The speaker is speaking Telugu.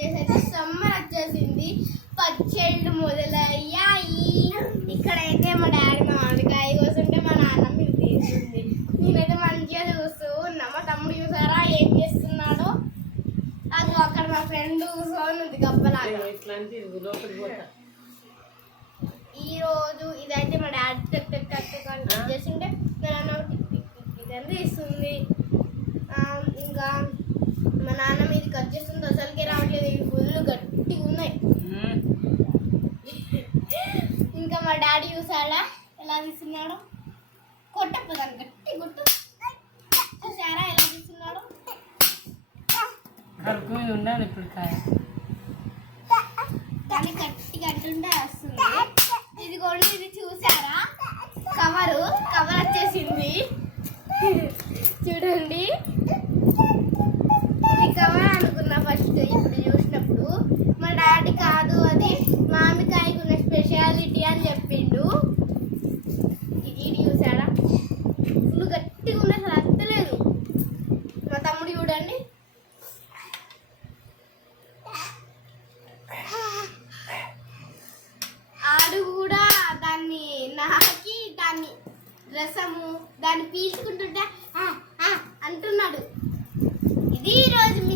వచ్చేసరికి సమ్మర్ వచ్చేసింది, పచ్చళ్ళు మొదలయ్యాయి. ఇక్కడైతే మా డాడీ మామిడికాయ కోసుంటే మా నాన్న మీరు తీసింది. నేనైతే మంచిగా చూస్తూ ఉన్నా. మా తమ్ముడు చూసారా ఏం చేస్తున్నాడో? అది అక్కడ మా ఫ్రెండ్ కూర్చొని ఉంది గబ్బలాగా. ఈ రోజు ఇదైతే మా డాడీ టక్ చేసింటే మా నాన్న తీస్తుంది. ఇంకా మా నాన్న మీది కట్ చేస్తుంది, అసలుకే రావట్లేదు. ఇవి ఫుల్ గట్టిగా ఉన్నాయి. ఇంకా మా డాడీ చూసాడా ఎలా తీస్తున్నాడు? కొట్టపోదాను, గట్టి కొట్టు. చూసారా ఎలా తీస్తున్నాడు? ఉండాలి ఇప్పుడు కాయ కానీ గట్టిగా అంటుంటే వస్తుంది. ఇదిగోండి, ఇది చూసారా కవర్ వచ్చేసింది. చూడండి, ఇది కవర్ అనుకున్నా ఫస్ట్. ఇప్పుడు చూసినప్పుడు మా డాడీ కాదు, అది మామిడికాయకు ఉన్న స్పెషాలిటీ అని చెప్పిండు. ఇది చూసాడా ఫుల్ గట్టిగా ఉంది, అసలు అత్తలేదు. మా తమ్ముడు చూడండి, ఆడు కూడా దాన్ని నాకి దాన్ని రసము దాన్ని పీల్చుకుంటుంటే అంటున్నాడు. ఇది ఈరోజు మీ